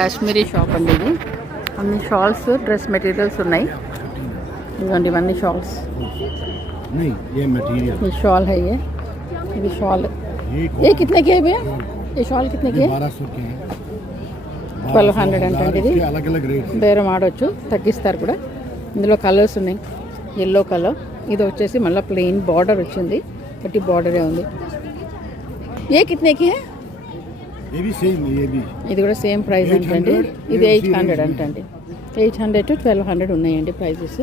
Kashmiri shop అండి ఇది అన్ని షాల్స్ డ్రెస్ మెటీరియల్స్ ఉన్నాయి ఇదిగోండి ఇవన్నీ షాల్స్ नहीं ये मटेरियल ये शॉल है ये ये शॉल ये ये कितने के है भैया ये शॉल कितने के है बारह सौ के हैं 1200 అంటండి ఇది. अलग अलग रेट బేరం ఆడవచ్చు తగ్గిస్తారు కూడా ఇందులో కలర్స్ ఉన్నాయి ఎల్లో కలర్ ఇది వచ్చేసి మళ్ళీ ప్లెయిన్ బార్డర్ వచ్చింది బట్టి బార్డరే ఉంది ఏ కితనేకి హే ये भी सेम ये भी ఇది కూడా సేమ్ ప్రైస్ 800, అంటండి ఇది ఇది ఎయిట్ series హండ్రెడ్ ఉంది. అంటండి eight hundred to twelve hundred ఉన్నాయండి ప్రైజెస్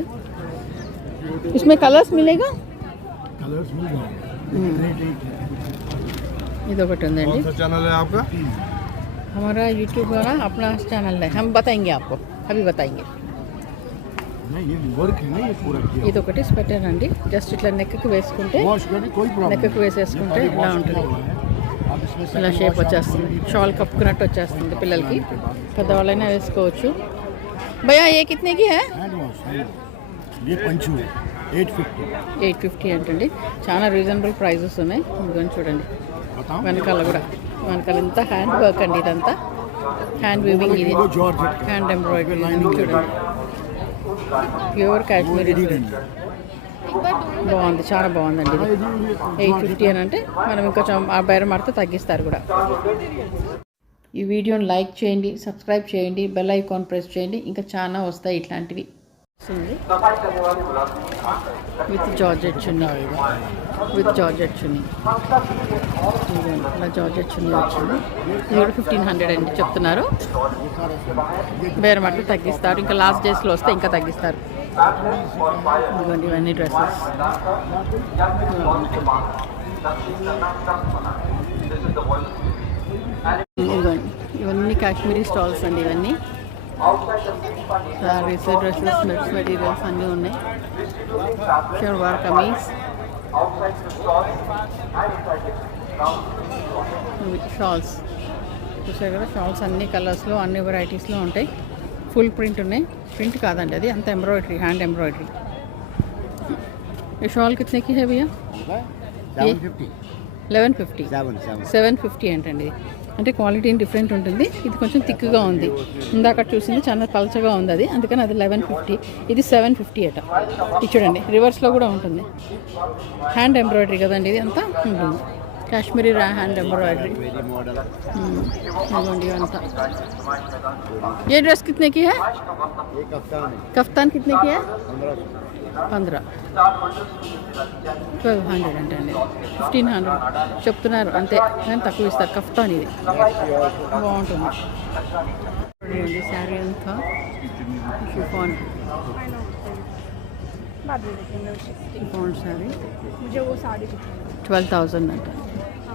इसमें కలర్స్ మిలేగా कलर्स मिल जाएंगे हम्म। रेट एक है ఇది ఒకటి ఉందండి सा चैनल है आपका हमारा यूट्यूब वाला अपना चैनल है हम बताएंगे आपको अभी बताएंगे नहीं ये वर्क है ना ये पूरा किया ఇది ఒకటి స్వెటర్ అండి జస్ట్ ఇట్లా నెక్కి వేసుకుంటే वॉश करने कोई प्रॉब्लम నెక్కి వేసేసుకుంటే ఇలా ఉంటుంది आप इसमें ఇలా షేప్ వచ్చేస్తుంది. షాల్ కప్పుకున్నట్టు వచ్చేస్తుంది పిల్లలకి. పెద్దవాళ్ళైనా వేసుకోవచ్చు. భయా ఏ కిత్నేకి ఎయిట్ ఫిఫ్టీ. అంటండి చాలా రీజనబుల్ ప్రైజెస్ ఉన్నాయి. ఇదిగోని చూడండి. వెనకాల కూడా. వెనకాల ఇంత హ్యాండ్ వర్క్ అండి ఇదంతా. హ్యాండ్ వీవింగ్ ఇది. హ్యాండ్ ఎంబ్రాయిడరీ చూడండి. ప్యూర్ క్యాష్మీర్ బాగుంది చాలా బాగుందండి ఎయిట్ ఫిఫ్టీ అని అంటే మనం ఇంకొంచెం ఆ బేరం ఆడితే తగ్గిస్తారు కూడా. ఈ వీడియోని లైక్ చేయండి సబ్స్క్రైబ్ చేయండి బెల్ ఐకాన్ ప్రెస్ చేయండి ఇంకా చాలా వస్తాయి ఇట్లాంటివి. With georgette chunni with georgette chunni ఇలా జార్జెట్ చున్నీ వచ్చింది. ఇది కూడా ఫిఫ్టీన్ హండ్రెడ్ అండి చెప్తున్నారు. బేరం తగ్గిస్తారు ఇంకా లాస్ట్ డేస్లో వస్తే ఇంకా తగ్గిస్తారు. ఇదిగోండి ఇవన్నీ డ్రెస్సెస్ ఇదిగోండి ఇవన్నీ కాశ్మీరీ స్టాల్స్ అండి ఇవన్నీ. సారీస్ డ్రెస్సెస్ నెట్స్ మెటీరియల్స్ అన్నీ ఉన్నాయి. షర్వార్ కమీస్ షాల్స్. చూసారు కదా షాల్స్ అన్ని కలర్స్లో అన్ని వెరైటీస్లో ఉంటాయి. ఫుల్ ప్రింట్ ఉన్నాయి ప్రింట్ కాదండి అది అంత ఎంబ్రాయిడరీ హ్యాండ్ ఎంబ్రాయిడరీ ఈ షాల్ కితనే కి హే భయ్యా seven fifty eleven fifty seven seven seven fifty ఏంటండి ఇది. అంటే క్వాలిటీ డిఫరెంట్ ఉంటుంది ఇది కొంచెం థిక్గా ఉంది ఇందాక చూసింది చాలా పలచగా ఉంది అది అందుకని అది లెవెన్ ఫిఫ్టీ ఇది సెవెన్ ఫిఫ్టీ అట ఇది చూడండి రివర్స్లో కూడా ఉంటుంది హ్యాండ్ ఎంబ్రాయిడరీ కదండి ఇది అంతా ఉంటుంది కాశ్మీరీ రా హ్యాండ్ ఎంబ్రాయిడరీ मेरी मॉडल ఇదిగోండి ఇవంతా ఏ డ్రెస్ कितने की है ये कप्तान है కఫ్తాన్ कितने की है पंद्रह सौ పంద్రా ట్వెల్వ్ హండ్రెడ్ అంటే అండి ఫిఫ్టీన్ హండ్రెడ్ చెప్తున్నారు అంతే నేను తక్కువ ఇస్తారు కఫ్తాన్ ఇది బాగుంటుంది చూడండి శారీ అంతా షిఫాన్ बाद में देखेंगे उसे షిఫాన్ శారీ मुझे वो साड़ी दिखाई ట్వెల్వ్ థౌజండ్ అంట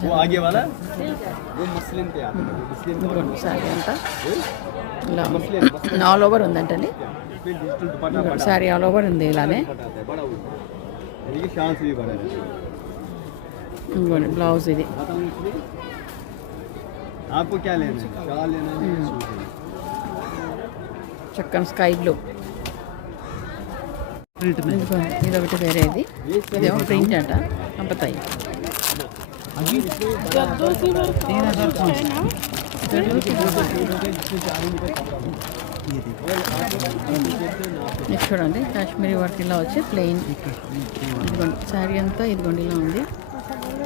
वो आगे वाला वो मसलिन पे आता है मसलिन ఇదిగోండి శారీ అంతా ఇలా ఆల్ ఓవర్ ఉందంటండి पे डिजिटल दुपट्टा बड़ा శారీ ఆల్ ఓవర్ ఉంది ఇలానే आता है बड़ा वो देखिए शान से भी बड़ा है ఇదిగోండి బ్లౌజ్ ఇది बताओ इसमें आपको क्या लेना है शाल लेना है या सूट लेना చక్కని స్కై బ్లూ ఇదిగోండి ఇది ఒకటి వేరేది ఇదేమో ప్రింట్ అంట అంపతాయి ఇది చూడండి కాశ్మీరీ వర్క్ ఇలా వచ్చి ప్లెయిన్ ఇదిగోండి శారీ అంతా ఇదిగోండి ఇలా ఉంది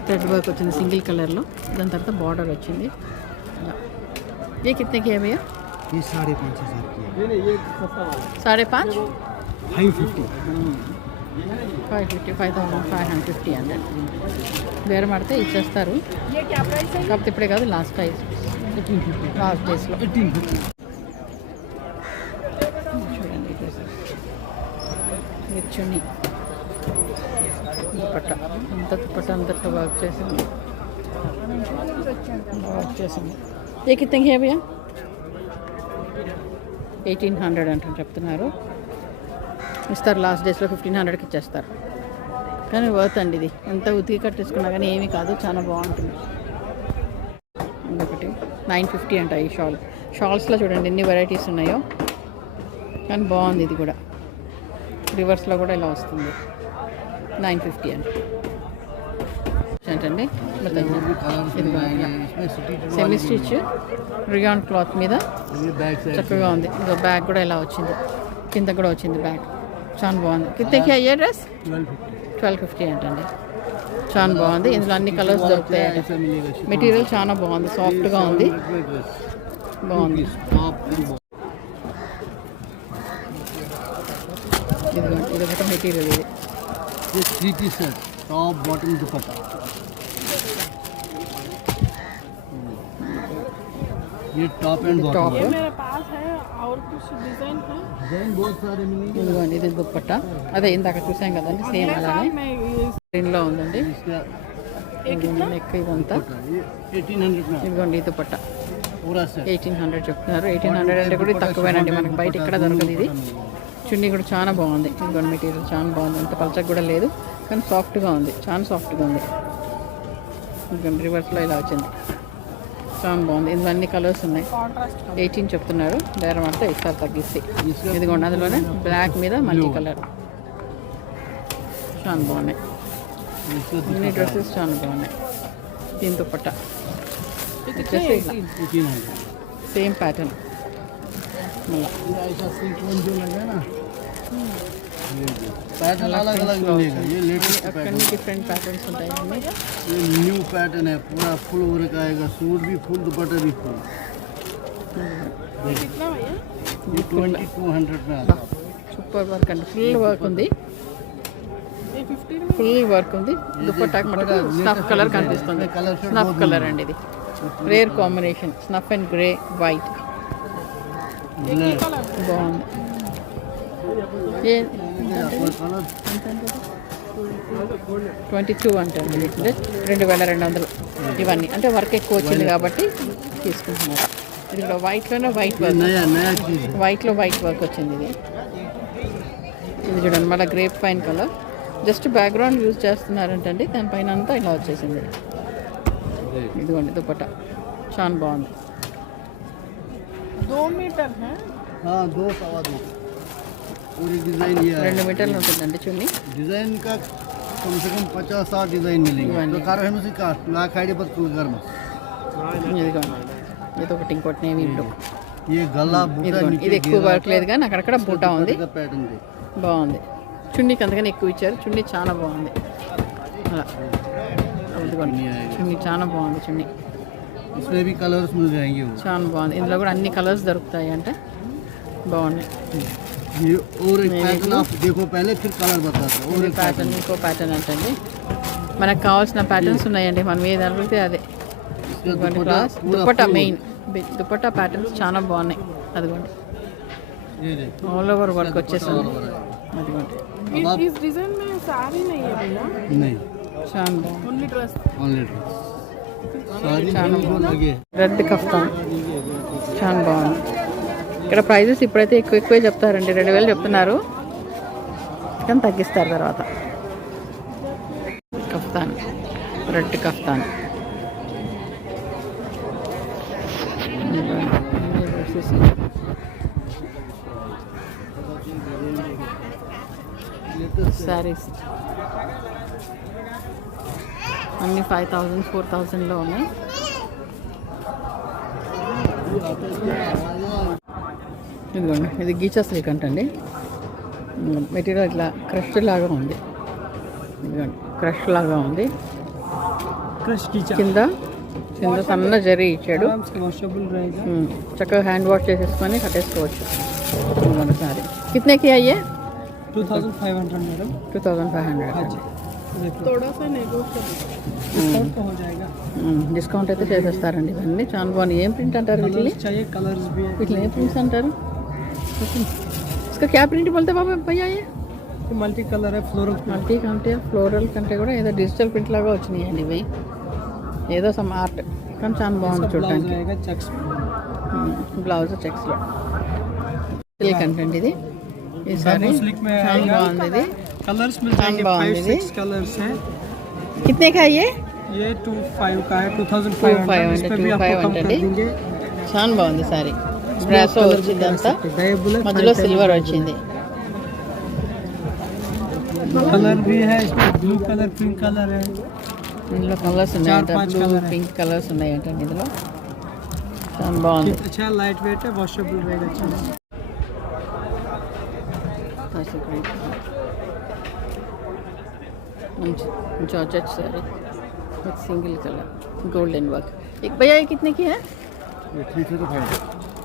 థ్రెడ్ వర్క్ వచ్చింది సింగిల్ కలర్లో దాని తర్వాత బార్డర్ వచ్చింది ఇలా ఏ కితనే కి है भैया ये साढ़े पाँच हज़ार की है नहीं नहीं ये सस्ता वाला साढ़े पाँच five fifty five fifty five thousand five hundred fifty అండి వేరే పడితే ఇచ్చేస్తారు. కాకపోతే ఇప్పుడే కాదు లాస్ట్ ప్రైస్ లాస్ట్ డేస్లో చూడండి మిర్చుని దుప్పట్ట. అంత దుప్పట్ట అంతట్లో వర్క్ చేసింది వర్క్ చేసింది ఏ కిత్తంగా ఏమయ్యా? ఎయిటీన్ హండ్రెడ్ అంటారు చెప్తున్నారు. ఇస్తారు లాస్ట్ డేస్లో ఫిఫ్టీన్ హండ్రెడ్కి ఇచ్చేస్తారు. కానీ వర్త్ అండి ఇది. ఎంత ఉతికి కట్టేసుకున్నా కానీ ఏమీ కాదు చాలా బాగుంటుంది. ఇంకొకటి నైన్ ఫిఫ్టీ అంట ఈ షాల్ షాల్స్లో చూడండి ఎన్ని వెరైటీస్ ఉన్నాయో. కానీ బాగుంది ఇది కూడా. రివర్స్లో కూడా ఇలా వస్తుంది. నైన్ ఫిఫ్టీ అంట. ఏంటండి? సెమీ స్టిచ్ రియాన్ క్లాత్ మీద. చక్కగా ఉంది. బ్యాగ్ కూడా ఇలా వచ్చింది. కింద కూడా వచ్చింది బ్యాగ్ చాలా బాగుంది. కిత్తకి అయ్యే డ్రెస్? ట్వెల్వ్ ఫిఫ్టీ ఏంటండి చాలా బాగుంది. ఇందులో అన్ని కలర్స్ దొరుకుతాయి మెటీరియల్ చాలా బాగుంది. సాఫ్ట్గా ఉంది. బాగుంది. ఇది ఒక మెటీరియల్ ఇది. Top bottom dupatta. ये टॉप एंड टॉप बॉटम है। मेरे पास है और कुछ डिजाइन है डिजाइन बहुत सारे मिलेंगे ఇదిగోండి ఇది దుప్పట్ట అదే ఇందాక చూసాం కదండి సేమ్ అలానే मैं ये స్క్రీన్లో ఉందండి इसका ఇదిగోండి నెక్ ఇదంతా ये 1800 में ఇదిగోండి ఈ దుప్పట్ట पूरा सेट ఎయిటీన్ హండ్రెడ్ చెప్తున్నారు ఎయిటీన్ హండ్రెడ్ అంటే కూడా ఇది తక్కువేనండి మనకి బయట ఎక్కడ దొరకదు ఇది చున్నీ కూడా చాలా బాగుంది ఇదిగోండి మెటీరియల్ చాలా బాగుంది అంత పలచగా కూడా లేదు కానీ సాఫ్ట్గా ఉంది చాలా సాఫ్ట్గా ఉంది ఇదిగోండి రివర్స్లో ఇలా వచ్చింది చాలా బాగుంది. ఇవన్నీ కలర్స్ ఉన్నాయి. ఎయిటీన్ చెప్తున్నారు. బేరం అంటే ఇస్తారు తగ్గిస్తే ఇదిగోండి అందులోనే బ్లాక్ మీద మల్టీ కలర్. చాలా బాగున్నాయి. అన్ని డ్రెస్సెస్ చాలా బాగున్నాయి. దీంతో పట్ట సేమ్ ప్యాటర్న్ మళ్ళీ. ये ऐसा सीक्वेंस जो लगा ना पैटर्न अलग अलग मिलेगा ये लेटेस्ट అక్కడ पैटर्न డిఫరెంట్ ప్యాటర్న్స్ ఉంటాయి అన్నీ ये न्यू पैटर्न है पूरा फुल वर्क आएगा सूट भी फुल दुपट्टा भी फुल कितना भैया ये ट्वेंटी टू हंड्रेड में आता है సూపర్ వర్క్ అండి ఫుల్ వర్క్ ఉంది ये फिफ्टीन ఫుల్ వర్క్ ఉంది దుప్పట్టాకి మటుకు స్నఫ్ కలర్ కనిపిస్తుంది స్నఫ్ కలర్ అండి ఇది rare combination snuff and grey white black బాగుంది ఏ कलर ట్వంటీ టూ అంటాను అంటే రెండు వేల రెండు వందలు. ఇవన్నీ. అంటే వర్క్ ఎక్కువ వచ్చింది కాబట్టి తీసుకుంటున్నారు. ఇది వైట్లోనే వైట్ వర్క్. వైట్లో వైట్ వర్క్ వచ్చింది ఇది. ఇది చూడండి మళ్ళీ grape pine colour. Just background use చేస్తున్నారంటండి దానిపైన అంతా ఇలా వచ్చేసింది. ఇదిగోండి దుప్పట చాలా బాగుంది. రెండు మీటర్లు ఉంటుందండి చున్నీ डिज़ाइन का कम से कम पचास साठ डिज़ाइन मिलेंगे हाँ तो जी। कार है का लाख आईडी पर कुल गर्म ఇదిగోండి ఇది ఒకటి ఇంకోటి నేవీ బ్లూ ये गला बूटा ఇదిగోండి ఇది ఎక్కువ వర్క్ లేదు కానీ అక్కడక్కడ బూటా ఉంది का पैटर्न दे బాగుంది చున్నీకి అందుకని ఎక్కువ ఇచ్చారు చున్నీ చాలా బాగుంది అలా ఇదిగోండి చున్నీ చాలా బాగుంది చున్నీ इसमें भी कलर्स मिल जाएंगे वो చాలా బాగుంది ఇందులో కూడా అన్ని కలర్స్ దొరుకుతాయి అంటే బాగున్నాయి ये और एक पैटर्न आप देखो पहले फिर कलर बताते हैं और ఇది एक ప్యాటర్న్ ఇంకో ప్యాటర్న్ అంటండి మనకు కావాల్సిన ప్యాటర్న్స్ ఉన్నాయండి మనం ఏది అడిగితే అదే इसका ఇదిగోండి दुपट्टा క్లాస్ पूरा dupatta full main dupatta patterns చాలా బాగున్నాయి అదిగోండి ये देखो ఆల్ ఓవర్ వర్క్ వచ్చేసింది అదిగోండి इस, इस डिजाइन में साड़ी नहीं है भैया नहीं చాలా బాగుంది ओनली ड्रेस ऑनली सारी जो लगे రెడ్ కఫ్తాన్ చాలా బాగుంది ఇక్కడ ప్రైజెస్ ఇప్పుడైతే ఎక్కువ ఎక్కువే చెప్తారండి. రెండు వేలు చెప్తున్నారు. కానీ తగ్గిస్తారు తర్వాత. కఫ్తాన్. Red kaftan. శారీస్ అన్ని ఫైవ్ థౌజండ్ ఫోర్ థౌజండ్లో ఉన్నాయి. ఇదిగోండి ఇది గీచా సిల్క్ అంటండి. మెటీరియల్ ఇట్లా క్రష్ లాగా ఉంది. ఇదిగోండి క్రష్ లాగా ఉంది. క్రష్ కింద కింద సన్న జరి ఇచ్చాడు. చక్కగా హ్యాండ్ వాష్ చేసేసుకొని కట్టేసుకోవచ్చు. సారీ. కిత్నేకి అయ్యే? Two thousand five hundred madam. Two thousand five hundred discount అయితే చేసేస్తారండి ఇవన్నీ. చాలా బాగున్నాయి. ఏం ప్రింట్ అంటారు వీటిని? వీటిని ఏం ప్రింట్స్ అంటారు? इसका क्या प्रिंट बोलते बाबा भैया ये मल्टी कलर है फ्लोरल మల్టీ కంటే ఫ్లోరల్ కంటే కూడా ఏదో డిజిటల్ ప్రింట్ లాగా వచ్చినాయండి ఇవి ఏదో సమ్ ఆర్ట్ కానీ చాలా బాగుంది చూడడానికి रहेगा चेक्स బ్లౌజ్ చెక్స్లో సిల్క్ అంటండి ఇది ఈ సారీ सिल्क में చాలా आएगा బాగుంది ఇది कलर्स मिल काम जाएंगे बाउंड फाइव है जी। सिक्स कलर्स हैं కితనే కా ये ये टू फाइव का है टू थाउजेंड 2500, फाइव इस पे भी आपको कम 2500 कर देंगे చాలా బాగుంది సారీ బ్రాసో వచ్చింది అంతా डबल మధ్యలో సిల్వర్ వచ్చింది कलर भी है इसमें ब्लू कलर पिंक कलर है ఇందులో కలర్స్ ఉన్నాయంట పాంచ్ బ్లూ colour है। పింక్ కలర్స్ ఉన్నాయంటండి ఇందులో చాలా బాగుంది अच्छा लाइट वेट है वॉशेबल रहेगा अच्छा మంచి georgette sari with single colour golden work एक भैया ये कितने की है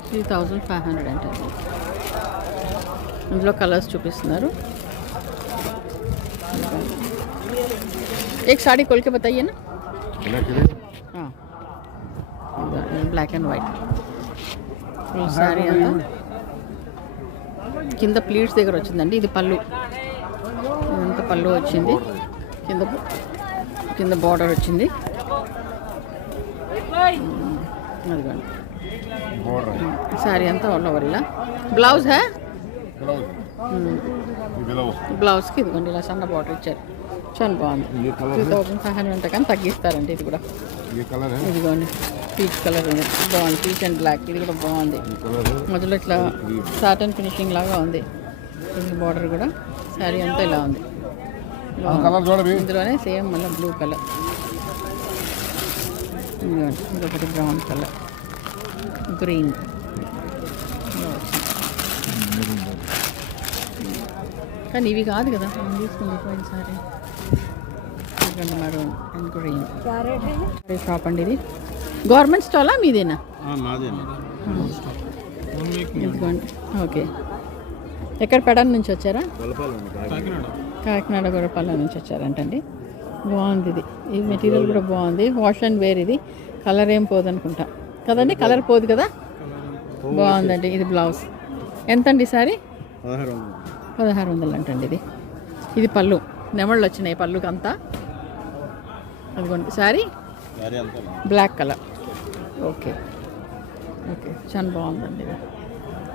త్రీ థౌజండ్ ఫైవ్ హండ్రెడ్ అంటే ఇందులో కలర్స్ చూపిస్తున్నారు एक साड़ी खोल के बताइए ना हाँ black and white full sari అంతా కింద ప్లీట్స్ దగ్గర వచ్చిందండి ఇది పళ్ళు ఇదంతా పళ్ళు వచ్చింది కింద కింద బార్డర్ వచ్చింది శారీ అంతా ఉన్న వల్ల బ్లౌజ్ హే? బ్లౌజ్కి hmm. ఇదిగోండి ఇలా సన్న బాటర్ ఇచ్చారు. చాలా బాగుంది. త్రీ థౌసండ్ ఫైవ్ హండ్రెడ్ కానీ తగ్గిస్తారండి ఇది కూడా. ఇదిగోండి పీచ్ కలర్ బాగుంది పీచ్ అండ్ బ్లాక్ ఇది కూడా బాగుంది. మధ్యలో ఇట్లా సాటన్ ఫినిషింగ్ లాగా ఉంది. బార్డర్ కూడా శారీ అంతా ఇలా ఉంది. ఇందులోనే సేమ్ మళ్ళీ బ్లూ కలర్ ఇదిగోండి ఇంకొకటి బ్రౌన్ కలర్ గ్రీన్ కానీ ఇవి కాదు కదా. మనం తీసుకుంది పోయినసారి షాప్ అండి ఇది. గవర్నమెంట్ స్టాలా మీదేనా? ఓకే. ఎక్కడ పెడన్ నుంచి వచ్చారా? కాకినాడ. గొరపాల నుంచి వచ్చారంటండి. బాగుంది ఇది. ఈ మెటీరియల్ కూడా బాగుంది. వాష్ అండ్ వేర్ ఇది. కలర్ ఏం పోదు అనుకుంటా కదండి? కలర్ పోదు కదా? బాగుందండి. ఇది బ్లౌజ్ ఎంతండి సారీ? పదహారు వందలు అంటండి ఇది. ఇది పళ్ళు. నెమళ్ళు వచ్చినాయి పళ్ళుకి అంతా. అదిగోండి. Sari? Black colour. Okay. Okay. చాలా బాగుందండి ఇది.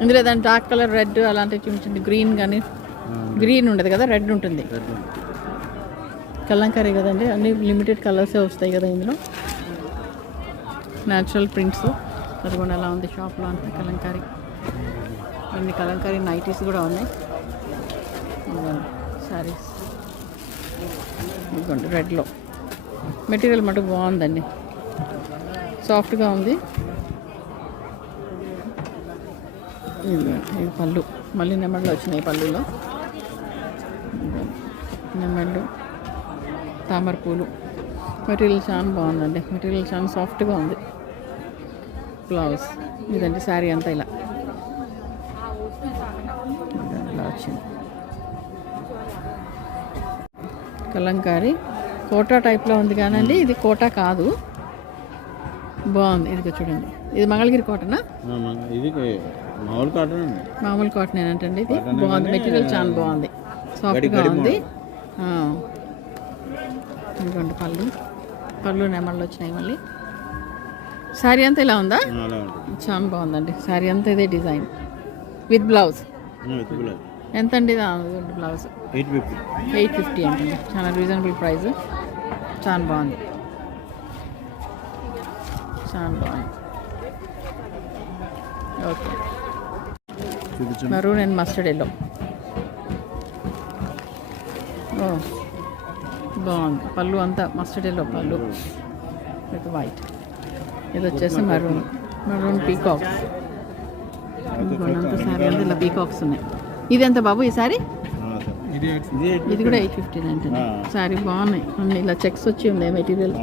ఇందులో ఏదైనా డార్క్ కలర్ రెడ్ అలాంటివి చూపించండి. గ్రీన్ కానీ గ్రీన్ ఉండదు కదా రెడ్ ఉంటుంది. కలంకారీ కదండి. అన్ని లిమిటెడ్ కలర్సే వస్తాయి కదా ఇందులో. న్యాచురల్ ప్రింట్స్ అదిగోండి అలా ఉంది షాప్లో అంతా కలంకారీ. అన్ని కలంకారీ నైటీస్ కూడా ఉన్నాయి. సారీస్ ఇదిగోండి రెడ్లో. మెటీరియల్ మటుకు బాగుందండి. సాఫ్ట్గా ఉంది. ఇది పళ్ళు. మళ్ళీ నెమళ్ళు వచ్చినాయి పళ్ళులో. నెమళ్ళు తామర పూలు. మెటీరియల్ చాలా బాగుందండి. మెటీరియల్ చాలా సాఫ్ట్గా ఉంది. బ్లౌజ్. ఇదండి శారీ అంతా ఇలా. ఇలా వచ్చింది. కలంకారీ. కోటా టైప్లో ఉంది కానండి. ఇది కోటా కాదు. బాగుంది. ఇది చూడండి. ఇది మంగళగిరి కోటనా? ఇది మామూలు కాటన్ మామూలు కాటన్ ఏంటండి ఇది. బాగుంది. మెటీరియల్ చాలా బాగుంది. సాఫ్ట్గా ఉంది. ఇదిగోండి పళ్ళు. పళ్ళు నెమళ్ళు వచ్చినాయి మళ్ళీ. శారీ అంతా ఇలా ఉందా? చాలా బాగుందండి. శారీ అంతా ఇదే డిజైన్. With blouse. ఎంత అండి blouse. Eight fifty. Eight fifty అండి చాలా రీజనబుల్ ప్రైస్ చాలా బాగుంది. చాలా బాగుంది. Okay. Maroon and mustard yellow. బాగుంది. పళ్ళు అంతా మస్టర్డ్ ఎల్లో పళ్ళు విత్ వైట్. ఇది వచ్చేసి మరూన్. Maroon peacocks. అంతా సారీ అంతా ఇలా పీకాక్స్ ఉన్నాయి. ఇది ఎంత బాబు ఈ సారీ ఇది ఇది కూడా ఎయిట్ ఫిఫ్టీన్ అంటే. సారీ బాగున్నాయి. అన్ని ఇలా చెక్స్ వచ్చి ఉన్నాయి మెటీరియల్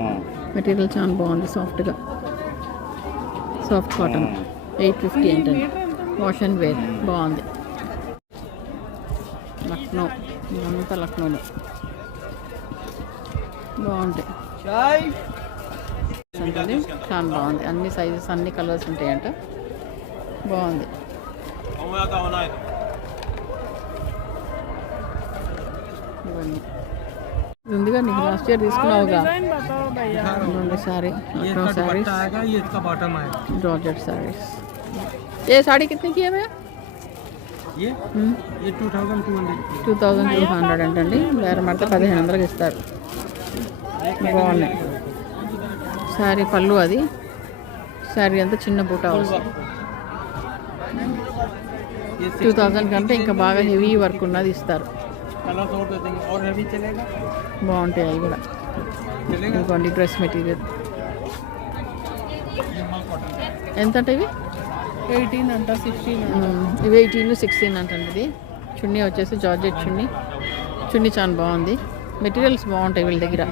మెటీరియల్ చాలా బాగుంది సాఫ్ట్గా. Soft cotton. ఎయిట్ ఫిఫ్టీ అంటే వాష్ అండ్ వేర్ బాగుంది. లక్నో. ఇదంతా లక్నోలో. బాగుంటాయి ఉంటుంది చాలా బాగుంది. అన్ని సైజెస్ అన్ని కలర్స్ ఉంటాయంట. బాగుంది. ఇది ఉందిగా నీకు లాస్ట్ ఇయర్ తీసుకున్నావుగా डिजाइन बताओ भैया ఇదిగోండి సారీ ये लखनऊ इसका साड़ीज दुपट्टा आएगा ये इसका बॉटम आएगा जॉर्जेट साड़ीज ये साड़ी कितने की है भैया ये ये two thousand two hundred two thousand two hundred అంటండి వేరే మడితే పదిహేను వందలకి ఇస్తారు బాగున్నాయి శారీ పళ్ళు అది శారీ అంతా చిన్న బూట వస్తుంది ये టూ థౌజండ్ కంటే ఇంకా బాగా హెవీ వర్క్ ఉన్నది ఇస్తారు कलर और दे देंगे और हैवी चलेगा బాగుంటాయి అవి కూడా चलेगा ఇదిగోండి డ్రెస్ మెటీరియల్ ఎంత అంటే ఇవి ఎయిటీన్ అంట సిక్స్టీన్ మ్మ్. ఇవి ఎయిటీన్ సిక్స్టీన్ అంటండి ఇది చున్నీ వచ్చేసి జార్జెట్ చున్నీ చున్నీ చాలా బాగుంది మెటీరియల్స్ బాగుంటాయి వీళ్ళ దగ్గర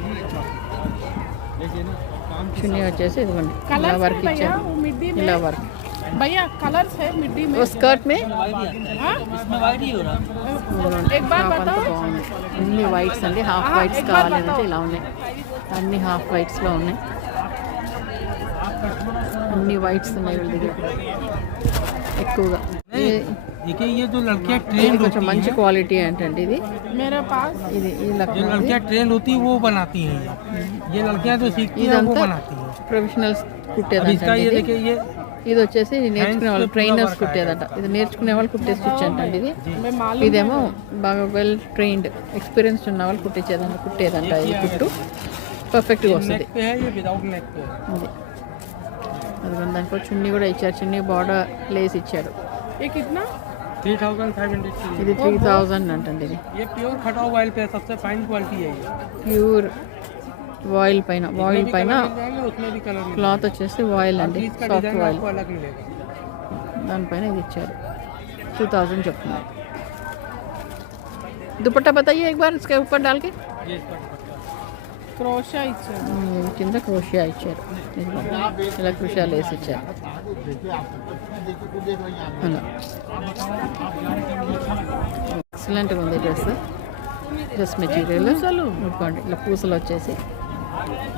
చున్నీ వచ్చేసి ఇదిగోండి ఇలా వర్క్ ఇచ్చారు मिड्डी ఇలా వర్క్ भैया कलर्स है मिड्डी में ఓ స్కర్ట్ మే हाँ? एक बार టాప్ అంతా बताओ బాగుంది అన్ని వైట్స్ అండి హాఫ్ వైట్స్ కావాలి అంటే ఇలా ఉన్నాయి అన్ని హాఫ్ వైట్స్లో ఉన్నాయి అన్ని వైట్స్ ఉన్నాయి వీళ్ళ దగ్గర ఎక్కువగా ఇది- देखिए ये जो लड़कियां ఇది ट्रेंड కొంచెం మంచి క్వాలిటీ ఏంటంటే ఇది मेरे पास ఇది ఈ जो లక్నో लड़कियां ट्रेंड होती है वो बनाती हैं ये ये लड़कियां जो सीखती हैं वो ఇదంతా बनाती हैं ప్రొఫెషనల్స్ अब కుట్టేదంట इसका ये ఇది देखिए ये ఇది వచ్చేసి నేర్చుకునే వాళ్ళు ట్రైనర్స్ కుట్టేదంట. ఇది నేర్చుకునే వాళ్ళు కుట్టే స్టిచ్ అంటండి ఇది. ఇదేమో బాగా వెల్ ట్రైన్డ్ ఎక్స్పీరియన్స్డ్ ఉన్న వాళ్ళు కుట్టించేదంట కుట్టేదంట ఇది కుట్టు. పర్ఫెక్ట్గా వస్తుంది. అది. అది దానికి చున్నీ కూడా ఇచ్చారు. చున్నీ బార్డర్ లేస్ ఇచ్చాడు ఇది త్రీ థౌజండ్ అంటండి ఇది. ప్యూర్ వాయిల్ పైన వాయిల్ పైన मिल जाएंगे उसमें भी कलर मिल క్లాత్ వచ్చేసి వాయిల్ అండి इसका సాఫ్ట్ डिजाइन వాయిల్ आपको अलग मिलेगा దానిపైన ఇది ఇచ్చారు टू थाउजेंड చెప్తున్నారు दुपट्टा बताइए एक बार इसके ऊपर डाल के ये इसका दुपट्टा क्रोशा इच्छा మ్మ్, కింద క్రోషియా ఇచ్చారు ఇదిగోండి. ఇలా క్రోషియా లేసి ఇచ్చారు అలా ఎక్సలెంట్గా ఉంది డ్రెస్ డ్రెస్ మెటీరియల్ ఇదిగోండి ఇలా పూసలు వచ్చేసి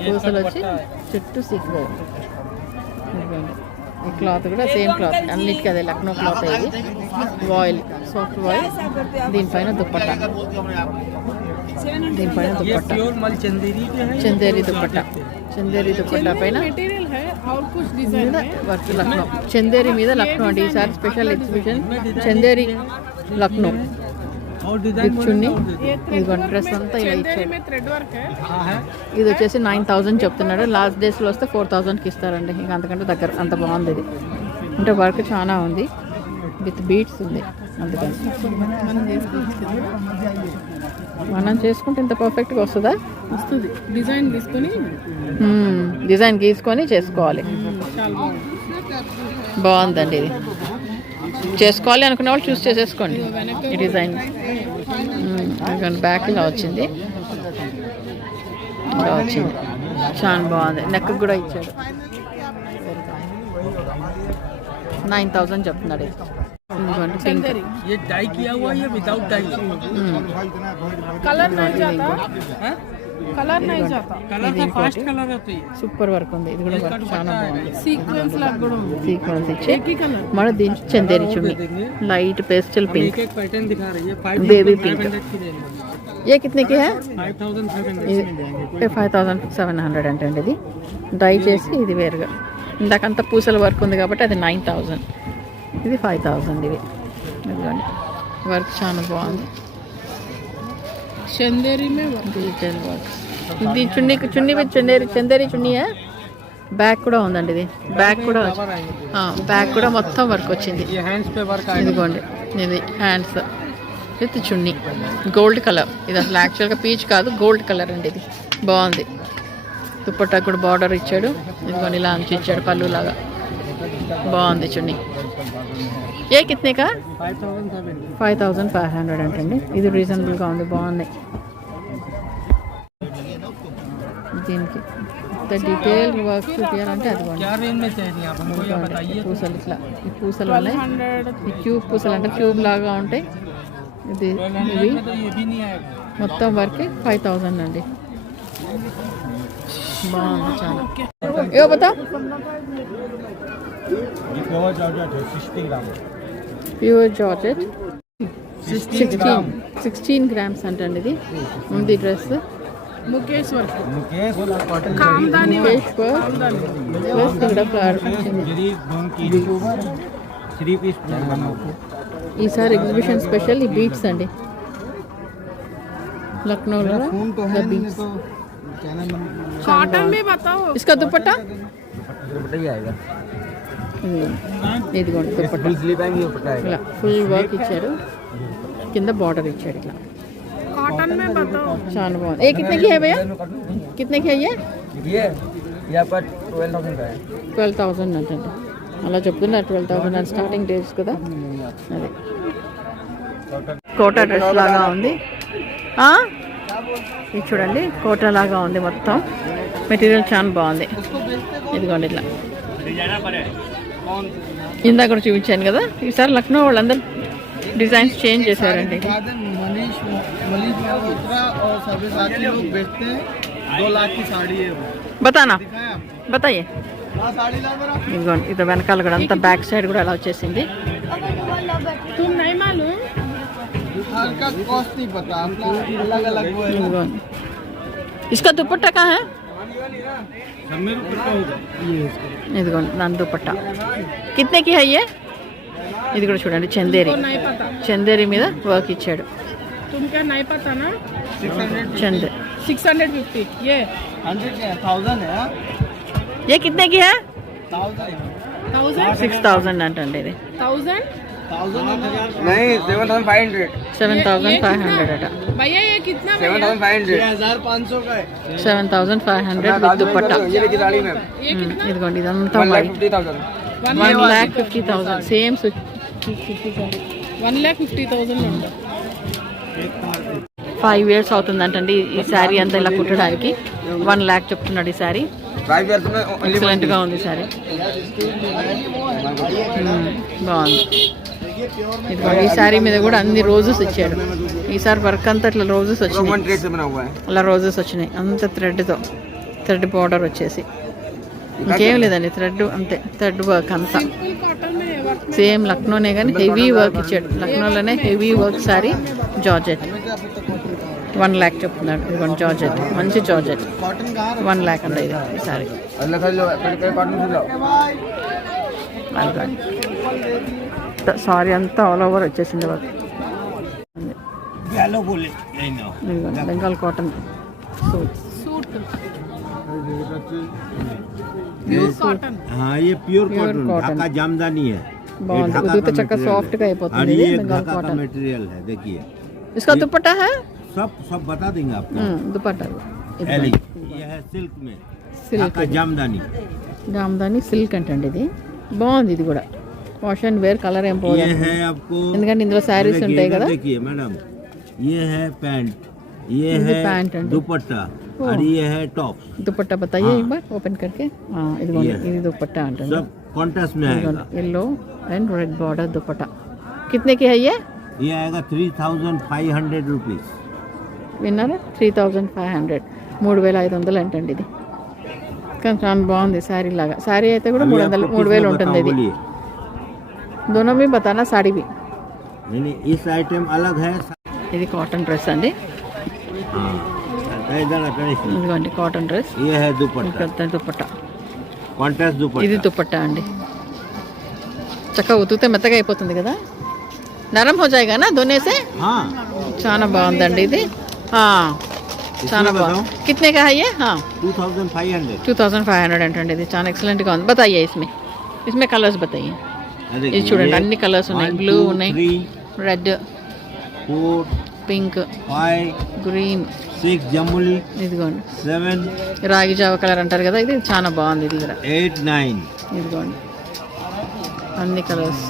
పూసలు వచ్చి చుట్టూ సిగ్గు. ఈ క్లాత్ కూడా సేమ్ క్లాత్. అన్నిటికీ అదే లక్నో క్లాత్ అయ్యి వాయిల్ సాఫ్ట్ వాయిల్ దీనిపైన దుప్పట్ట. దీనిపైన దుప్పట్ట. చందేరి దుప్పట్ట. చందేరి దుప్పట్ట పైన మీద వర్క్ లక్నో. చందేరి మీద లక్నో అండి ఈసారి స్పెషల్ ఎగ్జిబిషన్ చందేరి లక్నో. కూర్చుని ఈ వన్ డ్రెస్ అంతా ఇలా ఇచ్చాడు. ఇది వచ్చేసి నైన్ థౌజండ్ చెప్తున్నాడు. లాస్ట్ డేస్లో వస్తే ఫోర్ థౌజండ్కి ఇస్తారండి. ఇంకా అంతకంటే దగ్గర అంత బాగుంది ఇది. అంటే వర్క్ చాలా ఉంది. విత్ బీట్స్ ఉంది. అందుకని. మనం చేసుకుంటే ఇంత పర్ఫెక్ట్గా వస్తుందా? వస్తుంది. డిజైన్ తీసుకొని hmm. డిజైన్ గీసుకొని చేసుకోవాలి. బాగుందండి ఇది. చేసుకోవాలి అనుకున్న వాళ్ళు చూస్ చేసేసుకోండి. ఈ డిజైన్. బ్యాక్ ఇలా వచ్చింది. ఇలా వచ్చింది. చాలా బాగుంది. నెక్ కూడా ఇచ్చాడు. నైన్ థౌజండ్ చెప్తున్నాడు. ఇది colour nice fast colour super work ఉంది. ఇది కూడా వర్క్ చాలా బాగుంది. సీక్వెన్స్ కూడా ఉంది. సీక్వెన్స్ ఇచ్చి మన దీని Chanderi chunni. Light pastel pink baby pink ఏ कितने की ఫైవ్ థౌసండ్ సెవెన్ హండ్రెడ్ అంటే అండి ఇది. డ్రై చేసి ఇది వేరుగా. ఇందాకంత పూసల వర్క్ ఉంది కాబట్టి అది నైన్ థౌజండ్ ఇది ఫైవ్ థౌజండ్ ఇవి. వర్క్ చాలా బాగుంది. चंदेरी में वर्क డిజిటల్ వర్క్ ఇది చున్నీ చున్నీ విత్ చందేరి చందేరి చున్నీయా బ్యాక్ కూడా ఉందండి ఇది బ్యాక్ కూడా कवर आएंगे బ్యాక్ కూడా మొత్తం వర్క్ వచ్చింది ये हैंड्स पे वर्क आएगा ఇదిగోండి ఇది hands with chunni gold colour ఇది అసలు యాక్చువల్గా పీచ్ కాదు గోల్డ్ కలర్ అండి ఇది బాగుంది దుప్పట్టా కూడా బార్డర్ ఇచ్చాడు ఇదిగోండి ఇలా అంచు ఇచ్చాడు పళ్ళు లాగా బాగుంది చున్నీ ఏ కితనే కా? ఫైవ్ థౌసండ్ ఫైవ్ హండ్రెడ్ అంటండి. ఇది రీజనబుల్గా ఉంది బాగుంది. దీనికి ఇంత డీటెయిల్ వర్క్ చూపించాలంటే అది బాగుంది. పూసలు ఇట్లా ఈ పూసలు వల్ల ఈ క్యూబ్ పూసలు అంటే క్యూబ్ లాగా ఉంటాయి. ఇది ఇవి. మొత్తం వరకు ఫైవ్ థౌజండ్ అండి. బాగుంది చాలా. ఏ పోతా pure georgette sixteen sixteen grams అంటండి ఇది ఉంది dress Mukesh work खामदानी work plus ఇక్కడ ఫ్లవర్ వచ్చింది थ्री पीस ఈసారి ఎగ్జిబిషన్ స్పెషల్ ఈ బీట్స్ అండి లక్నోలో ద బీట్స్ कॉटन में बताओ ఇసుక దుప్పట్టా दुपट्टा ही आएगा ఇదిగోండి దుప్పట ఇలా ఫుల్ వర్క్ ఇచ్చారు. కింద బార్డర్ ఇచ్చాడు ఇట్లా చాలా బాగుంది. ఏ కిట్నకి హే భయ్యా? కిట్నకి ట్వెల్వ్ థౌసండ్ అంటండి అలా చెప్తున్నారు ట్వెల్వ్ థౌసండ్ అని స్టార్టింగ్ డేస్ కదా. అదే. కోటా డ్రెస్ లాగా ఉంది. ఇది చూడండి కోటా లాగా ఉంది మొత్తం. మెటీరియల్ చాలా బాగుంది. ఇదిగోండి ఇట్లా ఇందాక కూడా చూపించాను కదా. ఈసారి లక్నో వాళ్ళందరూ డిజైన్స్ చేంజ్ చేశారండి. బతానా? బతాయే? ఇదిగోండి ఇది వెనకాల కూడా అంతా బ్యాక్ సైడ్ కూడా అలా వచ్చేసింది. ఇసుక దుప్పట్టా కా ఇదిగోండి దాని దుప్పట్ట కిత్నకి అయ్యే ఇది కూడా చూడండి చందేరి. చందేరి మీద వర్క్ ఇచ్చాడు. చందే. Six hundred fifty. ఏ? ఏ? సిక్స్ థౌసండ్ అంటండి ఇది. థౌసండ్ नहीं seven thousand five hundred seven thousand five hundred అట भैया ये कितना सेवन भैया थाउजेंड फाइव हंड्रेड छह हजार पाँच सौ का है seven thousand five hundred with dupatta ये देखिए साड़ी में ये ఉమ్, कितना ఇదిగోండి ఇదంతా one lakh white fifty thousand one lakh fifty thousand same one lakh fifty thousand ఉందా ఫైవ్ ఇయర్స్ అవుతుందంటండి ఈ శారీ అంతా ఇలా కుట్టడానికి వన్ ల్యాక్ చెప్తున్నాడు ఈ శారీ फाइव इयर्स में ओनली ఎక్సలెంట్ గా ఉంది సారీ బాగుంది ఈసారి మీద కూడా అన్ని రోజెస్ ఇచ్చాడు. ఈసారి వర్క్ అంతా ఇట్లా రోజెస్ వచ్చినాయి. అలా రోజెస్ వచ్చినాయి. అంత థ్రెడ్తో థ్రెడ్ పౌడర్ వచ్చేసి. ఇంకేం లేదండి థ్రెడ్ అంతే థ్రెడ్ వర్క్ అంతా. సేమ్ లక్నోనే కానీ హెవీ వర్క్ ఇచ్చాడు. లక్నోలోనే heavy work sari georgette one lakh చెప్తున్నాడు. ఇదిగోండి జార్జెట్ మంచి జార్జెట్ వన్ ల్యాక్ అండి ఇది సారీ अल्लाह का जो कॉटन से जाओ సారీ అంతా ఆల్ ఓవర్ వచ్చేసింది వర్క్ गैलो बोले नहीं ना ఇదిగోండి Bengal cotton suit suit pure cotton हाँ ये pure Pure cotton cotton. Dhaka Jamdani है ये బాగుంది ढाका ఉదిత का చక్క material సాఫ్ట్ గా है। అయిపోతుంది और ఇది ये బెంగాల్ ढाका का కాటన్ मटेरियल है देखिए इसका दुपट्टा है सब सब बता देंगे आपको हम्म, दुपट्टा ये लीजिए, ये है सिल्क में సిల్క్ ढाका जामदानी జామదాని సిల్క్ అంటండి ఇది బాగుంది ఇది కూడా వాష్ అండ్ వేర్ కలర్ ఏం పోదు ये है आपको ఎందుకంటే ఇందులో శారీస్ देखिए, ఉంటాయి इधर కదా देखिए मैडम ये है पैंट ये ये है पैंट है। दुपट्टा ओह। और ये है टॉप దుపట్టా बताइए एक बार ఓపెన్ करके हाँ ఇదిగోండి ये। ఇది దుపట్టా అంటండి सब कॉन्ट्रास्ट में आएगा yellow and red border dupatta कितने की है ये ये आएगा three thousand five hundred rupees విన్నారా త్రీ థౌజండ్ ఫైవ్ హండ్రెడ్ మూడు వేల ఐదు వందలు అంటండి ఇది కానీ చాలా బాగుంది శారీ లాగా శారీ అయితే కూడా మూడు వందలు మూడు వేలు ఉంటుంది ఇది बोलिए దోనో మీ బతానా సాడీ भी नहीं नहीं इस आइटम अलग है ఇది కాటన్ డ్రెస్ అండి हाँ इधर आता है इसमें। ఇదిగోండి కాటన్ డ్రెస్ ये है दुपट्टा పెద్ద దుపట్టా कॉन्ट्रास्ट ఇది दुपट्टा దుపట్టా అండి చక్కగా ఉతికితే మెత్తగా అయిపోతుంది కదా నరం హో జాయిగా నా దోనేసే हाँ చాలా బాగుందండి ఇది ఆ, చాలా బాగుంది కితనే కా హై హా two thousand five hundred two thousand five hundred అంటండి ఇది చాలా ఎక్సలెంట్గా ఉంది బతాయియే ఇస్మే ఇస్మే కలర్స్ బతాయియే ఇది చూడండి అన్ని కలర్స్ ఉన్నాయి. బ్లూ ఉన్నాయి. Red four pink five green six జమ్ములి ఇదిగోండి. సెవెన్ రాగి జావ కలర్ అంటారు కదా ఇది చాలా బాగుంది ఇది ఎయిట్ నైన్ ఇదిగోండి. అన్ని కలర్స్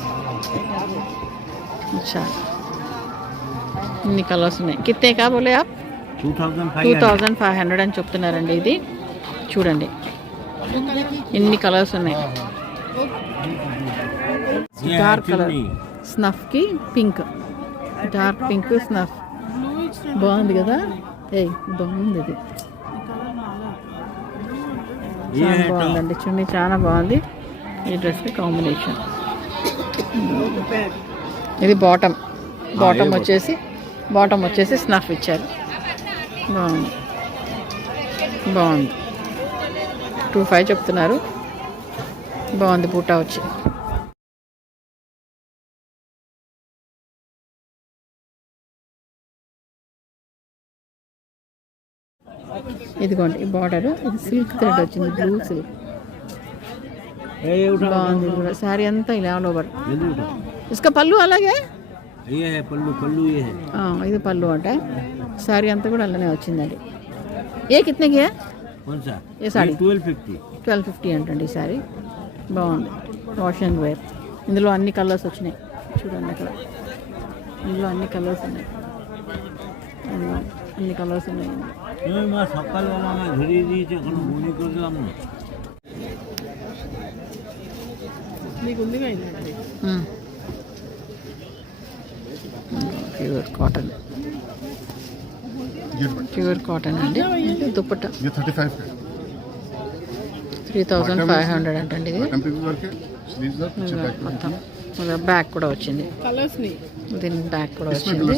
ఇన్ని కలర్స్ ఉన్నాయి. కిత్తే కాబోలే ఆప్? టూ థౌజండ్ ఫైవ్ హండ్రెడ్ అని చెప్తున్నారండి ఇది. చూడండి. ఇన్ని కలర్స్ ఉన్నాయి? డార్క్ కలర్ స్నఫ్కి పింక్ డార్క్ పింక్ స్నఫ్ బాగుంది కదా? ఏ బాగుంది ఇది. చాలా బాగుందండి. చున్నీ చాలా బాగుంది. ఈ డ్రెస్ కాంబినేషన్ ఇది బాటమ్ బాటమ్ వచ్చేసి బాటమ్ వచ్చేసి స్నఫ్ ఇచ్చారు. బాగుంది. బాగుంది. టూ ఫైవ్ చెప్తున్నారు. బాగుంది బూటా వచ్చి. ఇదిగోండి బార్డర్ ఇది సిల్క్ థ్రెడ్ వచ్చింది బ్లూ సిల్క్ బాగుంది కూడా. శారీ అంతా ఇలా ఆల్ ఓవర్ ఇసుక పళ్ళు అలాగే? ఇది పళ్ళు అంటే. శారీ అంతా కూడా అలానే వచ్చిందండి. ఏ కిత్నకి ఏ? Sari. Twelve fifty twelve fifty అంటండి ఈ సారీ. బాగుంది. వాష్ అండ్ వేర్ ఇందులో అన్ని కలర్స్ వచ్చినాయి. చూడండి అక్కడ. ఇందులో అన్ని కలర్స్ ఉన్నాయి. అన్ని కలర్స్ ఉన్నాయి ప్యూర్ కాటన్. ప్యూర్ కాటన్ అండి. Dupatta. Three thousand five hundred అంటండి ఇది. మొత్తం. బ్యాక్ కూడా వచ్చింది. దీని బ్యాక్ కూడా వచ్చింది.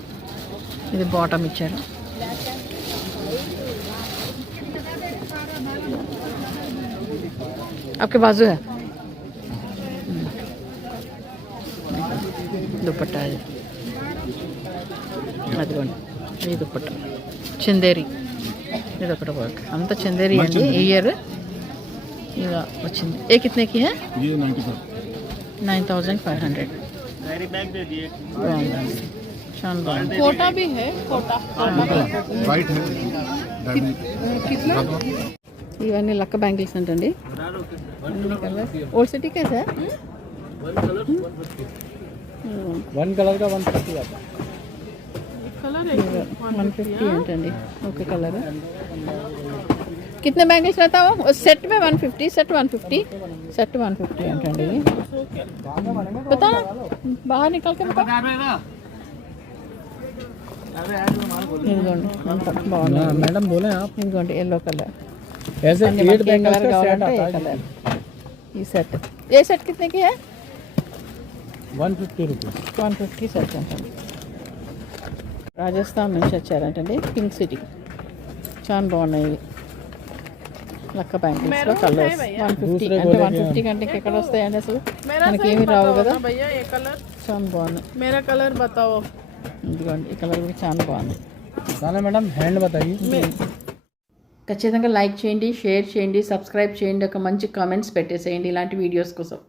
ఇది బాటమ్ ఇచ్చారు आपके बाजू है దుప్పట్టా అది అదిగోండి ఈ దుప్పట్ట చందేరి ఇది ఒకటి వర్క్ అంత చందేరి అండి ఈ ఇయర్ ఇలా వచ్చింది ఏ కితనేకి హే ये ninety five nine thousand five hundred బాగుంది చాలా బాగుంది कोटा भी है कोटा वाइट है डायबिल ఇవన్నీ లక్క బ్యాంగిల్స్ అంటండి అన్ని కలర్స్ ఓల్డ్ సిటీ కా సార్ वन कलर का वन फिफ्टी आता వన్ ఫిఫ్టీ అంటండి ఒక కలర్ कितने बैंगल्स रहता हो सेट में one fifty set one fifty set one fifty అంటండి ఇది पता बाहर निकल के बता ఇదిగోండి అంత బాగుంది मैडम बोले आप ఇదిగోండి ఎల్లో కలర్ ऐसे అన్ని एट మనకి ఏ बैंगल्स కలర్ का सेट కావాలంటే ఏ आता है కలర్ ఈ సెట్ ఏ సెట్ कितने की है one fifty rupees one fifty set అంటండి రాజస్థాన్ నుంచి వచ్చారంటండి పింక్ సిటీ చాలా బాగున్నాయి ఇవి లక్క బ్యాంగిల్స్లో కలర్స్ వన్ ఫిఫ్టీ అంటే వన్ ఫిఫ్టీ కంటే ఇంకెక్కడ వస్తాయండి అసలు మనకి ఏమి రావు కదా भैया ये कलर చాలా బాగున్నాయి मेरा कलर बताओ ఇదిగోండి ఈ కలర్ కూడా చాలా బాగుంది. చాలా మేడం హ్యాండ్ బతాయి. ఖచ్చితంగా లైక్ చేయండి షేర్ చేయండి సబ్స్క్రైబ్ చేయండి ఒక మంచి కామెంట్స్ పెట్టేసేయండి ఇలాంటి వీడియోస్ కోసం.